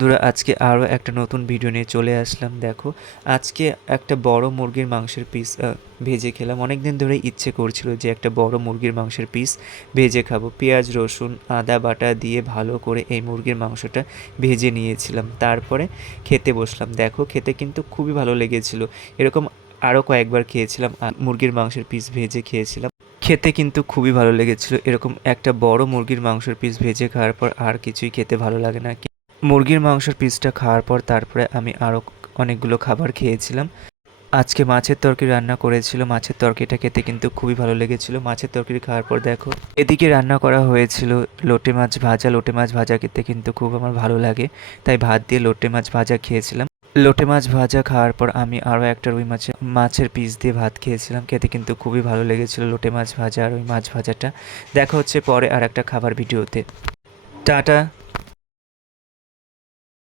বন্ধুরা, আজকে আরও একটা নতুন ভিডিও নিয়ে চলে আসলাম। দেখো, আজকে একটা বড় মুরগির মাংসের পিস ভেজে খেলাম। অনেক দিন ধরে ইচ্ছে করছিল যে একটা বড় মুরগির মাংসের পিস ভেজে খাবো। পেঁয়াজ, রসুন, আদা বাটা দিয়ে ভালো করে এই মুরগির মাংসটা ভেজে নিয়েছিলাম। তারপরে খেতে বসলাম। দেখো, খেতে কিন্তু খুবই ভালো লেগেছিল। এরকম আরও কয়েকবার খেয়েছিলাম, মুরগির মাংসের পিস ভেজে খেয়েছিলাম। খেতে কিন্তু খুবই ভালো লেগেছিল। এরকম একটা বড় মুরগির মাংসের পিস ভেজে খাওয়ার পর আর কিছুই খেতে ভালো লাগে না। মুরগির মাংসের পিসটা খাওয়ার পর তারপরে আমি আরও অনেকগুলো খাবার খেয়েছিলাম। আজকে মাছের তরকারি রান্না করেছিল। মাছের তরকারিটা খেতে কিন্তু খুবই ভালো লেগেছিল। মাছের তরকারি খাওয়ার পর দেখো, এদিকে রান্না করা হয়েছিল লোটে মাছ ভাজা। লোটে মাছ ভাজা খেতে কিন্তু খুব আমার ভালো লাগে, তাই ভাত দিয়ে লোটে মাছ ভাজা খেয়েছিলাম। লোটে মাছ ভাজা খাওয়ার পর আমি আরও একটা রুই মাছের পিস দিয়ে ভাত খেয়েছিলাম। খেতে কিন্তু খুবই ভালো লেগেছিল লোটে মাছ ভাজা আর ওই মাছ ভাজাটা। দেখা হচ্ছে পরে আর একটা খাবার ভিডিওতে। টাটা।